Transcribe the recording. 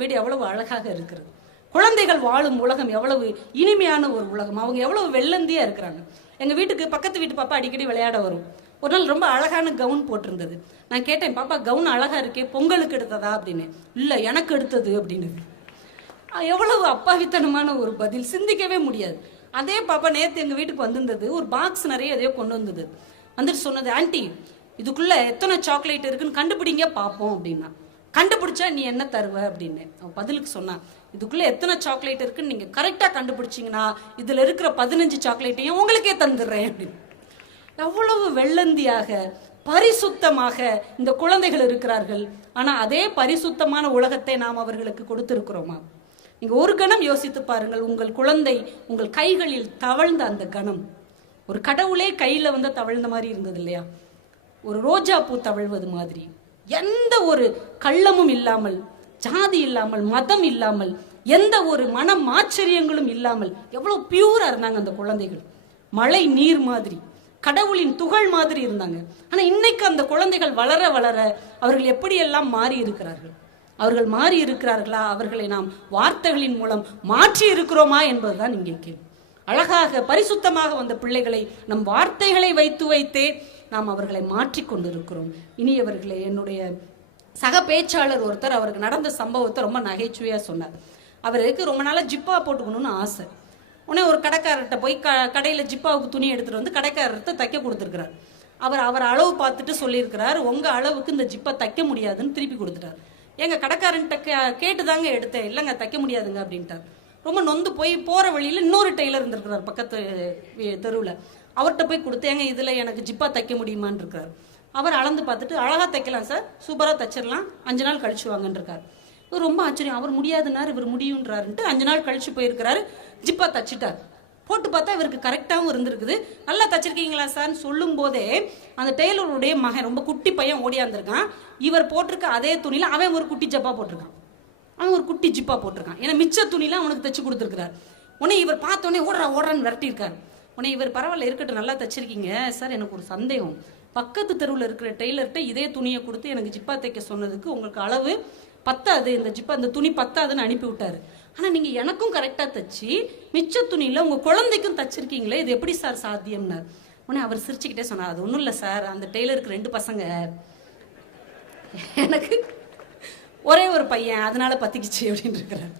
வீடு எவ்வளவு அழகாக இருக்கிறது. குழந்தைகள் வாழும் உலகம் எவ்வளவு இனிமையான ஒரு உலகம். அவங்க எவ்வளவு வெள்ளந்தியா இருக்கிறாங்க. எங்க வீட்டுக்கு பக்கத்து வீட்டு பாப்பா அடிக்கடி விளையாட வரும். ஒரு நாள் ரொம்ப அழகான கவுன் போட்டிருந்தது. நான் கேட்டேன், பாப்பா கவுன் அழகா இருக்கே, பொங்கலுக்கு எடுத்ததா அப்படின்னு. இல்ல எனக்கு எடுத்தது அப்படின்னு. எவ்வளவு அப்பாவித்தனமான ஒரு பதில், சிந்திக்கவே முடியாது. அதே பாப்பா நேற்று எங்க வீட்டுக்கு வந்திருந்தது. ஒரு பாக்ஸ் நிறைய எதையோ கொண்டு வந்தது. வந்துட்டு சொன்னது, ஆன்ட்டி இதுக்குள்ள எத்தனை சாக்லேட் இருக்குன்னு கண்டுபிடிங்க பார்ப்போம் அப்படின்னா. கண்டுபிடிச்சா நீ என்ன தருவ அப்படின்னு அவன் பதிலுக்கு சொன்னான், இதுக்குள்ள எத்தனை சாக்லேட் இருக்குன்னு நீங்க கரெக்டா கண்டுபிடிச்சிங்கன்னா இதுல இருக்கிற 15 சாக்லேட்டையும் உங்களுக்கே தந்துடுறேன் அப்படின்னு. எவ்வளவு வெள்ளந்தியாக பரிசுத்தமாக இந்த குழந்தைகள் இருக்கிறார்கள். ஆனா அதே பரிசுத்தமான உலகத்தை நாம் அவர்களுக்கு கொடுத்திருக்கிறோமா? நீங்க ஒரு கணம் யோசித்து பாருங்கள். உங்கள் குழந்தை உங்கள் கைகளில் தவழ்ந்த அந்த கணம், ஒரு கடவுளே கையில வந்து தவழ்ந்த மாதிரி இருந்தது இல்லையா? ஒரு ரோஜா பூ தவழ்வது மாதிரி, எந்த ஒரு கள்ளமும் இல்லாமல், ஜாதி இல்லாமல், மதம் இல்லாமல், எந்த ஒரு மன ஆச்சரியங்களும் இல்லாமல் எவ்வளவு பியூரா இருந்தாங்க அந்த குழந்தைகள். மழை நீர் மாதிரி, கடவுளின் துகள் மாதிரி இருந்தாங்க. ஆனா இன்னைக்கு அந்த குழந்தைகள் வளர வளர அவர்கள் எப்படியெல்லாம் மாறி இருக்கிறார்கள். அவர்கள் மாறி இருக்கிறார்களா? அவர்களை நாம் வார்த்தைகளின் மூலம் மாற்றி இருக்கிறோமா என்பதுதான் இங்கே கேள்வி. அழகாக பரிசுத்தமாக வந்த பிள்ளைகளை நம் வார்த்தைகளை வைத்து வைத்தே நாம் அவர்களை மாற்றிக்கொண்டு இருக்கிறோம். இனியவர்களே, என்னுடைய சக பேச்சாளர் ஒருத்தர் அவருக்கு நடந்த சம்பவத்தை ரொம்ப நகைச்சுவையா சொன்னார். அவருக்கு ரொம்ப நாளா ஜிப்பா போட்டுக்கணும்னு ஆசை. உடனே ஒரு கடைக்காரர்கிட்ட போய் கடையில் ஜிப்பாவுக்கு துணி எடுத்துட்டு வந்து கடைக்காரர்கிட்ட தைக்க கொடுத்துருக்கிறார். அவர் அளவு பார்த்துட்டு சொல்லியிருக்கிறார், உங்க அளவுக்கு இந்த ஜிப்பா தைக்க முடியாதுன்னு திருப்பி கொடுத்துட்டார். எங்க கடைக்காரன்ட்ட கேட்டுதாங்க எடுத்தேன், இல்லைங்க தைக்க முடியாதுங்க அப்படின்ட்டார். ரொம்ப நொந்து போய் போற வழியில இன்னொரு டெய்லர் இருந்திருக்கிறார் பக்கத்து தெருவில். அவர்கிட்ட போய் கொடுத்து, ஏங்க இதுல எனக்கு ஜிப்பா தைக்க முடியுமான்னு இருக்கார். அவர் அளந்து பார்த்துட்டு, அழகா தைக்கலாம் சார், சூப்பரா தைச்சிடலாம், 5 நாள் கழிச்சு வாங்கன்னு இருக்கார். இவர் ரொம்ப ஆச்சரியம், அவர் முடியாதுன்னாரு, இவர் முடியுன்றாருன்ட்டு 5 நாள் கழிச்சு போயிருக்கிறாரு. ஜிப்பா தச்சுட்டார். போட்டு பார்த்தா இவருக்கு கரெக்டாகவும் இருந்திருக்குது. நல்லா தச்சிருக்கீங்களா சார்ன்னு சொல்லும் போதே அந்த டெய்லருடைய மகன், ரொம்ப குட்டி பையன் ஓடியாந்துருக்கான். இவர் போட்டிருக்க அதே துணியில அவன் ஒரு குட்டி ஜப்பா போட்டிருக்கான், அவன் ஒரு குட்டி ஜிப்பா போட்டிருக்கான். ஏன்னா மிச்ச துணிலாம் அவனுக்கு தச்சு கொடுத்துருக்கிறார். உடனே இவர் பார்த்தோன்னே ஓடுறான்னு விரட்டியிருக்காரு. உடனே இவர், பரவாயில்ல இருக்கட்டும், நல்லா தச்சிருக்கீங்க சார், எனக்கு ஒரு சந்தேகம். பக்கத்து தெருவில் இருக்கிற டெய்லர்கிட்ட இதே துணியை கொடுத்து எனக்கு ஜிப்பா தைக்க சொன்னதுக்கு உங்களுக்கு அளவு பத்தாது, இந்த ஜிப்பா இந்த துணி பத்தாதுன்னு அனுப்பி விட்டாரு. ஆனா நீங்க எனக்கும் கரெக்டா தச்சு மிச்ச துணியில உங்க குழந்தைக்கும் தச்சிருக்கீங்களே, இது எப்படி சார் சாத்தியம்னார். உடனே அவர் சிரிச்சுக்கிட்டே சொன்னார், அது ஒன்றும் இல்லை சார், அந்த டெய்லருக்கு 2 பசங்க, எனக்கு ஒரே ஒரு பையன், அதனால பத்திக்கிச்சு அப்படின்னு இருக்கிறார்.